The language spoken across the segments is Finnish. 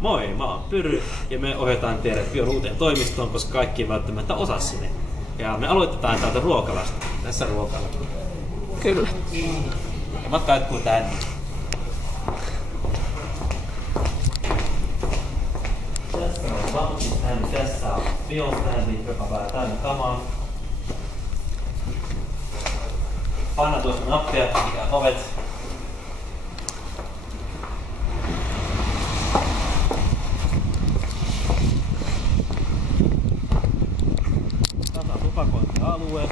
Moi, mä oon Pyry ja me ohjataan teidät pian uuteen toimistoon, koska kaikki ei välttämättä osaa sinne. Ja me aloitetaan täältä ruokalasta. Tässä ruokala. Kyllä. Ja matka jatkuu tänne. Tässä on lampuständi, tässä on bioständi, joka päällä täynnä kamaa. Panna tuosta nappia, mikä on ovet. Tässä on tupakointialue.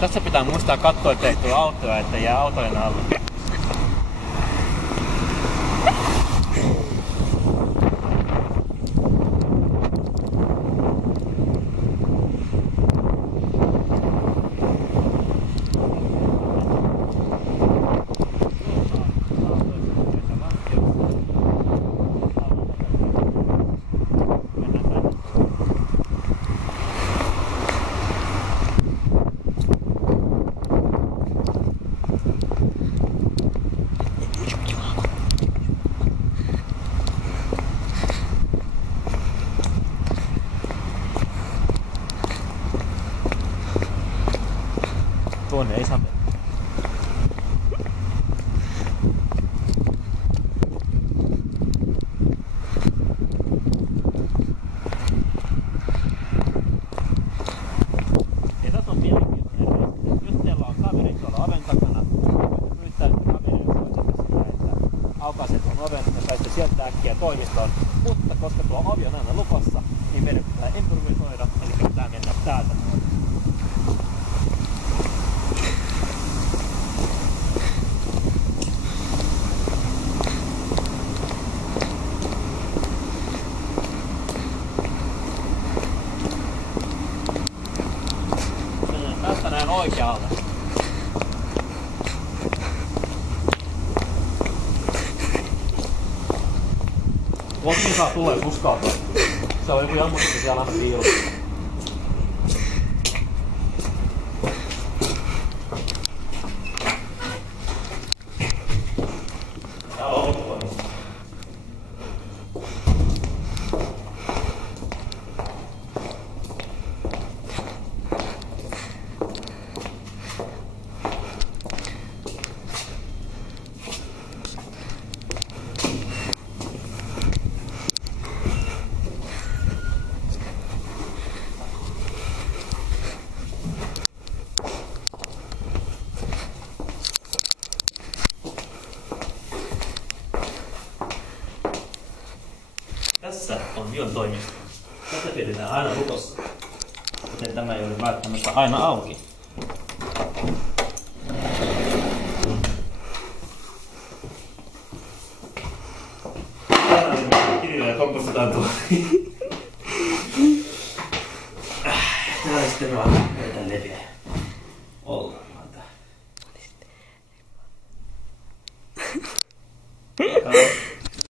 Tässä pitää muistaa katsoa, ettei tule autoja, ettei jää autojen alle. Tuonne ei saa. Ja tässä on mielenkiintoinen. Jos teillä on kaveri tuolla oven takana, yrittää kaverille soittaa, että aukaiset on oven ja pääsette sieltä äkkiä toimistoon. Mutta koska tuo ovi on aina lukossa, niin meidän pitää improvisoida, eli pitää mennä täältä. Tästä näin oikealle. Kotiin saa tulee puskautua. Se on joku jammutti siellä on piilu. Täällä on ollut. Tässä on Vion toimisto. Tätä pidetään aina lukossa, joten tämä ei ole välttämättä aina auki. Täällä kirjoja kompostetaan tuolla. Täällä sitten vaan vedetään leviä. Ollaan vaan täällä.